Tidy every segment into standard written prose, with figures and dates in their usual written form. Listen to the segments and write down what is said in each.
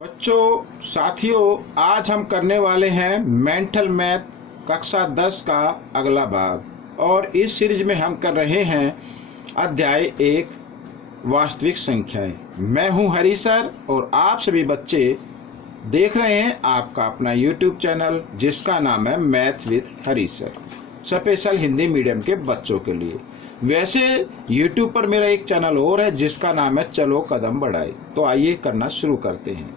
बच्चों साथियों, आज हम करने वाले हैं मेंटल मैथ कक्षा 10 का अगला भाग। और इस सीरीज में हम कर रहे हैं अध्याय 1 वास्तविक संख्याएं। मैं हूं हरी सर और आप सभी बच्चे देख रहे हैं आपका अपना यूट्यूब चैनल जिसका नाम है math with Hari sir, special Hindi medium के बच्चों के लिए। वैसे यूट्यूब पर मेरा एक चैनल और है जिसका नाम है चलो कदम बढ़ाए। तो आइए करना शुरू करते हैं।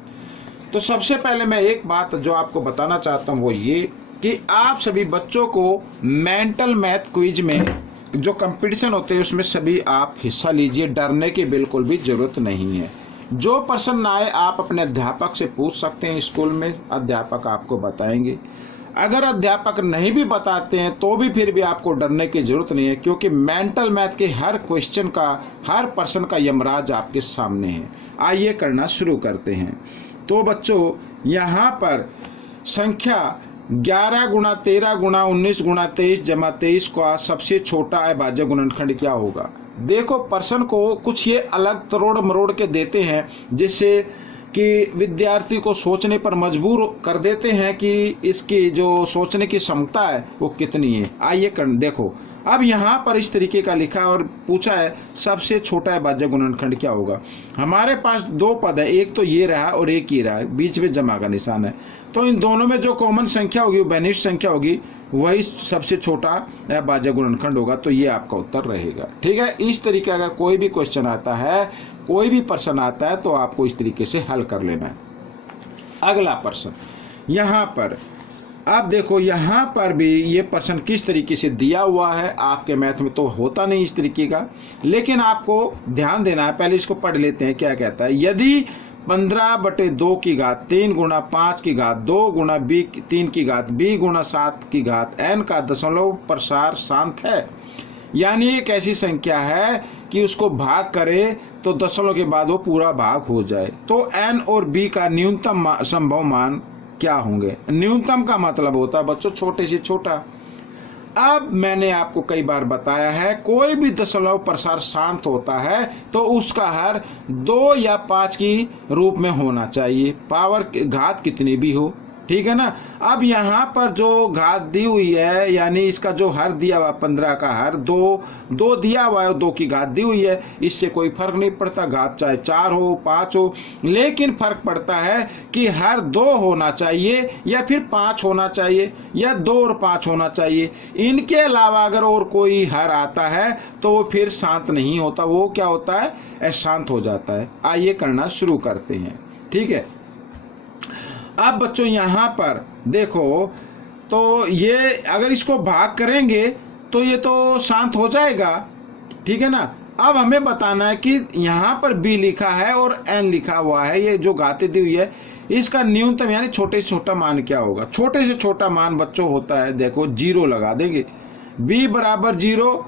तो सबसे पहले मैं एक बात जो आपको बताना चाहता हूँ वो ये कि आप सभी बच्चों को मेंटल मैथ क्विज में जो कंपटीशन होते हैं उसमें सभी आप हिस्सा लीजिए। डरने की बिल्कुल भी ज़रूरत नहीं है। जो प्रश्न ना आए आप अपने अध्यापक से पूछ सकते हैं, स्कूल में अध्यापक आपको बताएंगे। अगर अध्यापक नहीं भी बताते हैं तो भी फिर भी आपको डरने की जरूरत नहीं है, क्योंकि मेंटल मैथ के हर क्वेश्चन का, हर प्रश्न का यमराज आपके सामने है। आइए करना शुरू करते हैं। तो बच्चों यहाँ पर संख्या 11 गुणा 13 गुणा 19 गुणा 23 जमा 23 का सबसे छोटा अभाज्य गुणनखंड क्या होगा। देखो प्रश्न को कुछ ये अलग तरोड़ मरोड़ के देते हैं जिससे कि विद्यार्थी को सोचने पर मजबूर कर देते हैं कि इसकी जो सोचने की क्षमता है वो कितनी है। आइए देखो, अब यहाँ पर इस तरीके का लिखा और पूछा है सबसे छोटा अभाज्य गुणनखंड क्या होगा। हमारे पास दो पद है, एक तो ये रहा और एक ये रहा, बीच में जमा का निशान है। तो इन दोनों में जो कॉमन संख्या होगी, वो बेनिष्ठ संख्या होगी, वही सबसे छोटा अभाज्य गुणनखंड होगा। तो ये आपका उत्तर रहेगा। ठीक है, इस तरीके का कोई भी क्वेश्चन आता है, कोई भी प्रश्न आता है तो आपको इस तरीके से हल कर लेना है। अगला प्रश्न यहाँ पर अब देखो, यहाँ पर भी ये प्रश्न किस तरीके से दिया हुआ है। आपके मैथ में तो होता नहीं इस तरीके का, लेकिन आपको ध्यान देना है। पहले इसको पढ़ लेते हैं क्या कहता है। यदि 15/2 की घात 3 गुणा 5 की घात 2 गुणा b 3 की घात b गुणा 7 की घात n का दशमलव प्रसार शांत है, यानी एक ऐसी संख्या है कि उसको भाग करे तो दशमलव के बाद वो पूरा भाग हो जाए, तो n और b का न्यूनतम संभव मान क्या होंगे। न्यूनतम का मतलब होता है बच्चों छोटे से छोटा। अब मैंने आपको कई बार बताया है, कोई भी दशमलव प्रसार शांत होता है तो उसका हर 2 या 5 की रूप में होना चाहिए, पावर घात कितनी भी हो। ठीक है ना। अब यहाँ पर जो घात दी हुई है, यानी इसका जो हर दिया हुआ 15 का हर 2 दिया हुआ है, 2 की घात दी हुई है, इससे कोई फर्क नहीं पड़ता, घात चाहे 4 हो 5 हो, लेकिन फर्क पड़ता है कि हर 2 होना चाहिए या फिर 5 होना चाहिए या 2 और 5 होना चाहिए। इनके अलावा अगर और कोई हर आता है तो वो फिर शांत नहीं होता, वो क्या होता है, अशांत हो जाता है। आइए करना शुरू करते हैं। ठीक है, अब बच्चों यहाँ पर देखो, तो ये अगर इसको भाग करेंगे तो ये तो शांत हो जाएगा। ठीक है ना। अब हमें बताना है कि यहाँ पर b लिखा है और n लिखा हुआ है, ये जो घातें दी हुई है, इसका न्यूनतम यानी छोटे से छोटा मान क्या होगा। छोटे से छोटा मान बच्चों होता है, देखो 0 लगा देंगे, b बराबर 0,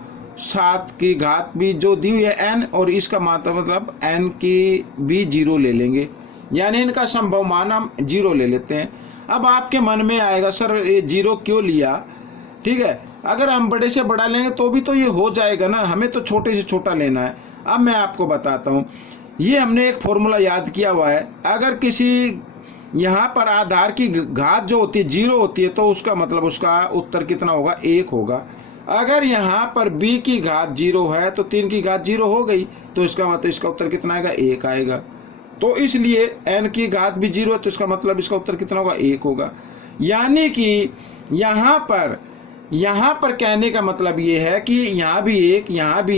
7 की घात भी जो दी हुई है n, और इसका मतलब n की भी 0 ले लेंगे, यानी इनका संभव मान हम 0 ले लेते हैं। अब आपके मन में आएगा सर ये 0 क्यों लिया। ठीक है, अगर हम बड़े से बड़ा लेंगे तो भी तो ये हो जाएगा ना, हमें तो छोटे से छोटा लेना है। अब मैं आपको बताता हूँ, ये हमने एक फॉर्मूला याद किया हुआ है। अगर किसी यहाँ पर आधार की घात जो होती है 0 होती है तो उसका मतलब उसका उत्तर कितना होगा, 1 होगा। अगर यहाँ पर b की घात 0 है तो 3 की घात 0 हो गई, तो इसका मतलब इसका उत्तर कितना आएगा, 1 आएगा। तो इसलिए n की घात भी 0 है तो इसका मतलब इसका उत्तर कितना होगा, 1 होगा। यानी कि यहाँ पर कहने का मतलब ये है कि यहाँ भी 1, यहाँ भी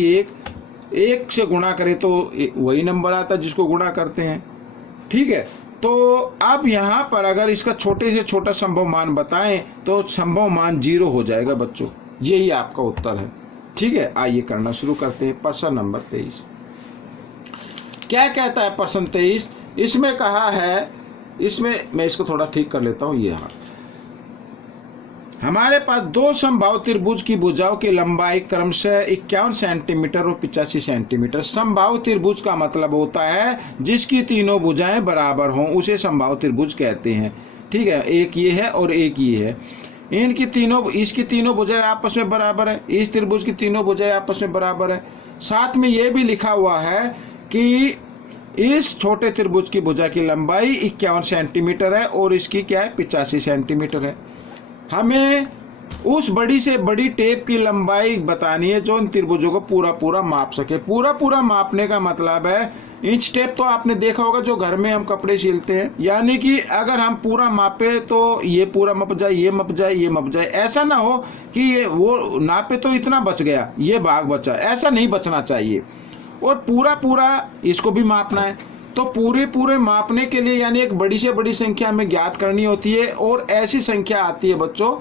1 से गुणा करें तो वही नंबर आता है जिसको गुणा करते हैं। ठीक है, तो अब यहाँ पर अगर इसका छोटे से छोटा संभव मान बताएं तो संभव मान 0 हो जाएगा बच्चों, यही आपका उत्तर है। ठीक है, आइए करना शुरू करते हैं। प्रश्न नंबर 23 क्या कहता है। प्रश्न 23 इसमें कहा है, इसमें मैं इसको थोड़ा ठीक कर लेता हूँ। ये हाँ, हमारे पास दो समबाहु त्रिभुज की भुजाओं की लंबाई क्रमशः 51 सेंटीमीटर और 85 सेंटीमीटर। समबाहु त्रिभुज का मतलब होता है जिसकी तीनों भुजाएं बराबर हों, उसे समबाहु त्रिभुज कहते हैं। ठीक है, एक ये है और एक ये है। इसकी तीनों भुजाएं आपस में बराबर है, इस त्रिभुज की तीनों भुजाएं आपस में बराबर है। साथ में ये भी लिखा हुआ है कि इस छोटे त्रिभुज की भुजा की लंबाई 51 सेंटीमीटर है और इसकी क्या है 85 सेंटीमीटर है। हमें उस बड़ी से बड़ी टेप की लंबाई बतानी है जो इन त्रिभुजों को पूरा पूरा माप सके। पूरा पूरा मापने का मतलब है, इंच टेप तो आपने देखा होगा जो घर में हम कपड़े सिलते हैं, यानी कि अगर हम पूरा मापे तो ये पूरा मप जाए, ये मप जाए, ये मप जाए। ऐसा ना हो कि ये वो नापे तो इतना बच गया, ये भाग बचा, ऐसा नहीं बचना चाहिए। और पूरा पूरा इसको भी मापना है। तो पूरे पूरे मापने के लिए यानी एक बड़ी से बड़ी संख्या हमें ज्ञात करनी होती है, और ऐसी संख्या आती है बच्चों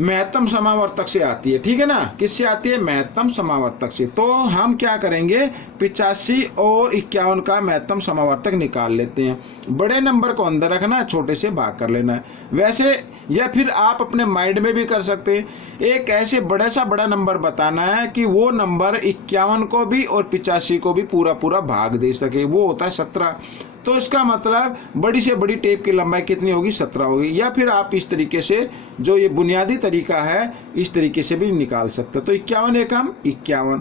महत्तम समावर्तक से आती है। ठीक है ना, किससे आती है? महत्तम समावर्तक से। तो हम क्या करेंगे, 85 और 51 का महत्तम समावर्तक निकाल लेते हैं। बड़े नंबर को अंदर रखना है, छोटे से भाग कर लेना है। वैसे या फिर आप अपने माइंड में भी कर सकते हैं। एक ऐसे बड़ा सा बड़ा नंबर बताना है कि वो नंबर 51 को भी और 85 को भी पूरा पूरा भाग दे सके, वो होता है 17। तो इसका मतलब बड़ी से बड़ी टेप की लंबाई कितनी होगी? 17 होगी। या फिर आप इस तरीके से, जो ये बुनियादी तरीका है, इस तरीके से भी निकाल सकते। तो 51 एकम 51,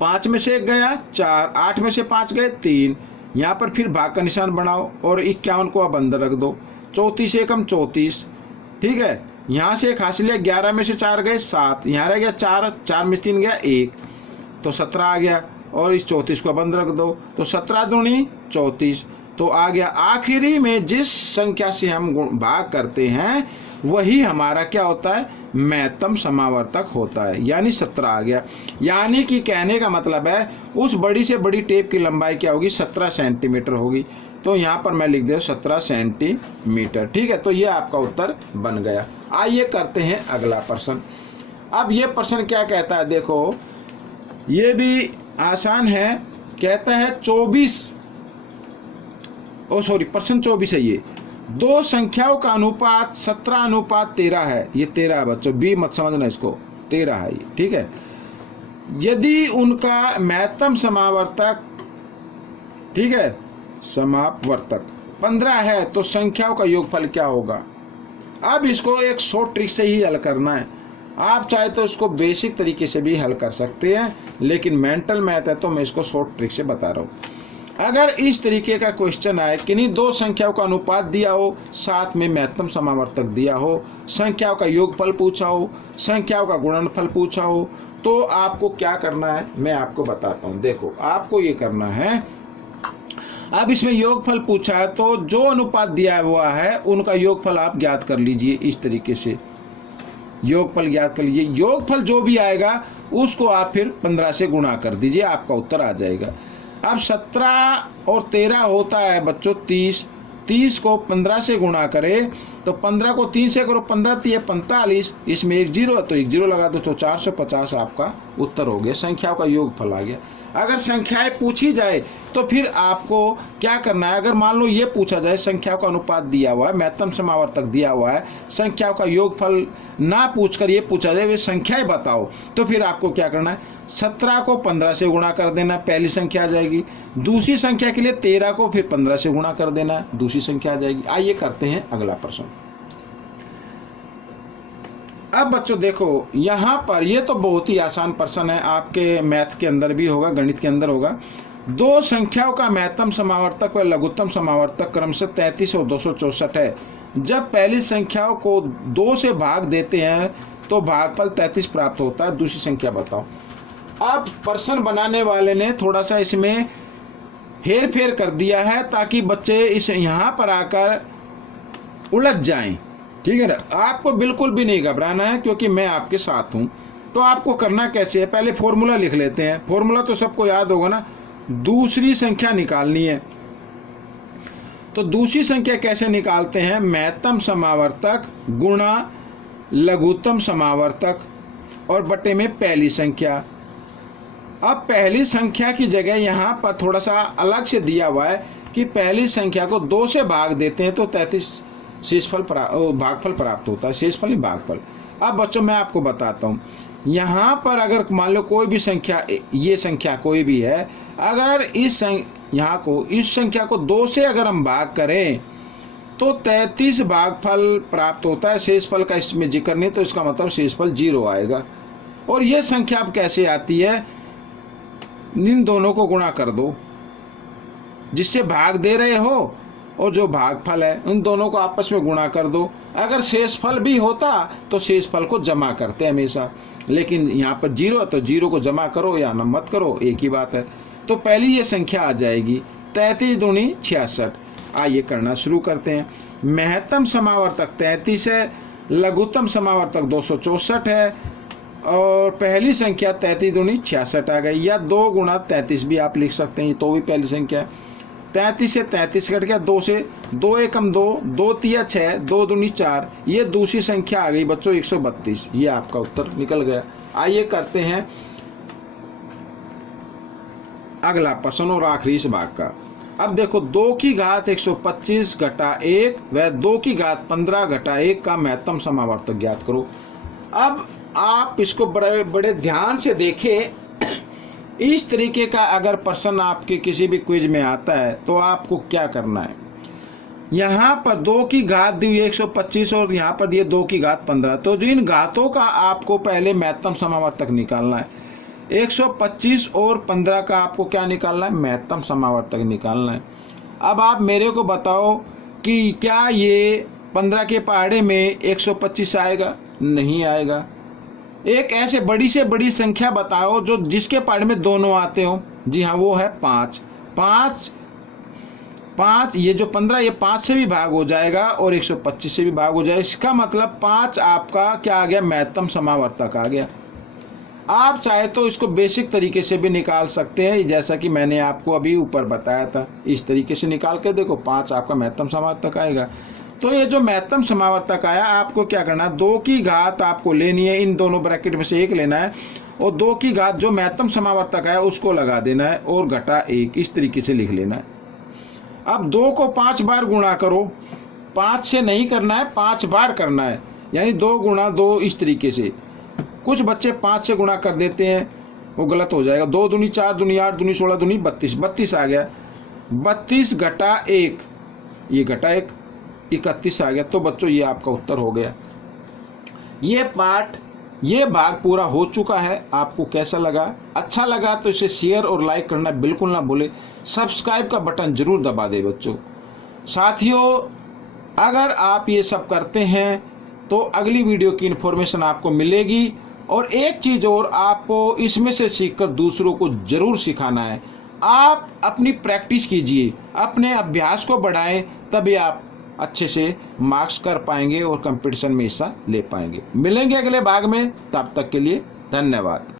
5 में से 1 गया 4, 8 में से 5 गए 3। यहाँ पर फिर भाग का निशान बनाओ और 51 को अब अंदर रख दो। 34 एकम 34, ठीक है। यहाँ से 1 हासिल है, 11 में से 4 गए 7, यहाँ रह गया 4, 4 में 3 गया 1, तो 17 आ गया। और इस 34 को बंद रख दो, तो 17 दूनी 34 तो आ गया। आखिरी में जिस संख्या से हम भाग करते हैं वही हमारा क्या होता है? महत्तम समावर्तक होता है, यानी 17 आ गया। यानी कि कहने का मतलब है उस बड़ी से बड़ी टेप की लंबाई क्या होगी? 17 सेंटीमीटर होगी। तो यहाँ पर मैं लिख दे 17 सेंटीमीटर। ठीक है, तो ये आपका उत्तर बन गया। आइए करते हैं अगला प्रश्न। अब ये प्रश्न क्या कहता है, देखो ये भी आसान है। कहता है प्रश्न 24 है ये। दो संख्याओं का अनुपात 17:13 है। ये 13 है बच्चों, बी मत समझना इसको, 13 है ये, ठीक है। यदि उनका महत्तम समावर्तक, ठीक है, समावर्तक 15 है तो संख्याओं का योगफल क्या होगा? अब इसको एक शॉर्ट ट्रिक से ही हल करना है। आप चाहे तो इसको बेसिक तरीके से भी हल कर सकते हैं, लेकिन मेंटल मैथ है तो मैं इसको शॉर्ट ट्रिक से बता रहा हूँ। अगर इस तरीके का क्वेश्चन आए, किन्हीं दो संख्याओं का अनुपात दिया हो, साथ में महत्तम समावर्तक दिया हो, संख्याओं का योगफल पूछा हो, संख्याओं का गुणनफल पूछा हो, तो आपको क्या करना है मैं आपको बताता हूँ। देखो आपको ये करना है, अब इसमें योगफल पूछा है तो जो अनुपात दिया हुआ है उनका योगफल आप ज्ञात कर लीजिए। इस तरीके से योगफल ज्ञात कर लीजिए। योगफल जो भी आएगा उसको आप फिर 15 से गुणा कर दीजिए, आपका उत्तर आ जाएगा। अब 17 और 13 होता है बच्चों 30। 30 को 15 से गुणा करें तो 15 को 3 से करो, 15 3 45, इसमें एक जीरो है तो एक जीरो लगा दो, तो 450 आपका उत्तर हो गया। संख्याओं का योगफल आ गया। अगर संख्याएं पूछी जाए तो फिर आपको क्या करना है, अगर मान लो ये पूछा जाए संख्याओं का अनुपात दिया हुआ है, महत्तम समावर्तक दिया हुआ है, संख्याओं का योगफल ना पूछकर ये पूछा जाए वे संख्याएं बताओ, तो फिर आपको क्या करना है, 17 को 15 से गुणा कर देना, पहली संख्या आ जाएगी। दूसरी संख्या के लिए 13 को फिर 15 से गुणा कर देना, दूसरी संख्या आ जाएगी। आइए करते हैं अगला प्रश्न। अब बच्चों देखो यहाँ पर ये तो बहुत ही आसान प्रश्न है, आपके मैथ के अंदर भी होगा, गणित के अंदर होगा। दो संख्याओं का महत्तम समावर्तक व लघुत्तम समावर्तक क्रमशः 33 और 264 है। जब पहली संख्याओं को 2 से भाग देते हैं तो भागफल 33 प्राप्त होता है। दूसरी संख्या बताओ। अब प्रश्न बनाने वाले ने थोड़ा सा इसमें हेर फेर कर दिया है ताकि बच्चे इस यहाँ पर आकर उलझ जाएं, ठीक है ना। आपको बिल्कुल भी नहीं घबराना है क्योंकि मैं आपके साथ हूँ। तो आपको करना कैसे है, पहले फॉर्मूला लिख लेते हैं। फॉर्मूला तो सबको याद होगा ना, दूसरी संख्या निकालनी है। तो दूसरी संख्या कैसे निकालते हैं, महत्तम समावर्तक गुणा लघुत्तम समावर्तक और बटे में पहली संख्या। अब पहली संख्या की जगह यहाँ पर थोड़ा सा अलग से दिया हुआ है कि पहली संख्या को 2 से भाग देते हैं तो 33 भागफल प्राप्त होता है। शेषफल नहीं, भागफल। अब बच्चों मैं आपको बताता हूँ, यहाँ पर अगर मान लो कोई भी संख्या, ये संख्या कोई भी है, अगर इस संख्या को 2 से अगर हम भाग करें तो 33 भागफल प्राप्त होता है। शेषफल का इसमें जिक्र नहीं, तो इसका मतलब शेषफल 0 आएगा। और ये संख्या अब कैसे आती है, इन दोनों को गुणा कर दो, जिससे भाग दे रहे हो और जो भागफल है उन दोनों को आपस में गुणा कर दो। अगर शेषफल भी होता तो शेषफल को जमा करते हमेशा, लेकिन यहाँ पर 0 है तो 0 को जमा करो या न मत करो, एक ही बात है। तो पहली ये संख्या आ जाएगी 33 दूनी 66। आइए करना शुरू करते हैं। महत्तम समावर्तक 33 है, लघुत्तम समावर्तक 264 है और पहली संख्या 33 दूनी 66 आ गई, या 2 गुणा 33 भी आप लिख सकते हैं, तो भी पहली संख्या है। 33 से 33 कट गया, 2 से 2 एकम 2, 2 तिया 6, 2 दूनी 4, ये दूसरी संख्या आ गई बच्चों 132। ये आपका उत्तर निकल गया। आइए करते हैं अगला प्रश्न और आखिरी इस भाग का। अब देखो 2 की घात 125 घटा 1 व 2 की घात 15 घटा 1 का महत्तम समावर्तक ज्ञात करो। अब आप इसको बड़े ध्यान से देखें। इस तरीके का अगर प्रश्न आपके किसी भी क्विज में आता है तो आपको क्या करना है, यहाँ पर 2 की घात दी 125 और यहाँ पर दिए 2 की घात 15, तो जो इन घातों का आपको पहले महत्तम समावर्तक निकालना है। 125 और 15 का आपको क्या निकालना है, महत्तम समावर्तक निकालना है। अब आप मेरे को बताओ कि क्या ये 15 के पहाड़े में 125 आएगा? नहीं आएगा। एक ऐसे बड़ी से बड़ी संख्या बताओ जो जिसके पहाड़े में दोनों आते हो। जी हाँ, वो है 5। 5 ये जो 15 ये 5 से भी भाग हो जाएगा और 125 से भी भाग हो जाएगा। इसका मतलब 5 आपका क्या आ गया, महत्तम समावर्तक आ गया। आप चाहे तो इसको बेसिक तरीके से भी निकाल सकते हैं, जैसा कि मैंने आपको अभी ऊपर बताया था। इस तरीके से निकाल के देखो, 5 आपका महत्तम समावर्तक आएगा। तो ये जो महत्तम समावर्तक आया, आपको क्या करना है, 2 की घात आपको लेनी है, इन दोनों ब्रैकेट में से एक लेना है और 2 की घात जो महत्तम समावर्तक आया उसको लगा देना है और घटा 1, इस तरीके से लिख लेना है। अब 2 को 5 बार गुणा करो। 5 से नहीं करना है, 5 बार करना है, यानी 2 गुणा 2 इस तरीके से। कुछ बच्चे 5 से गुणा कर देते हैं, वो गलत हो जाएगा। 2 दूनी 4 दूनी 8 दूनी 16 दूनी 32, 32 आ गया। 32 घटा 1, ये घटा 1, 31 आ गया। तो बच्चों ये आपका उत्तर हो गया। ये भाग पूरा हो चुका है। आपको कैसा लगा? अच्छा लगा तो इसे शेयर और लाइक करना बिल्कुल ना भूले। सब्सक्राइब का बटन जरूर दबा दे बच्चों। साथियों, अगर आप ये सब करते हैं तो अगली वीडियो की इन्फॉर्मेशन आपको मिलेगी। और एक चीज़ और, आपको इसमें से सीखकर दूसरों को जरूर सिखाना है। आप अपनी प्रैक्टिस कीजिए, अपने अभ्यास को बढ़ाएं, तभी आप अच्छे से मार्क्स कर पाएंगे और कंपटीशन में हिस्सा ले पाएंगे। मिलेंगे अगले भाग में, तब तक के लिए धन्यवाद।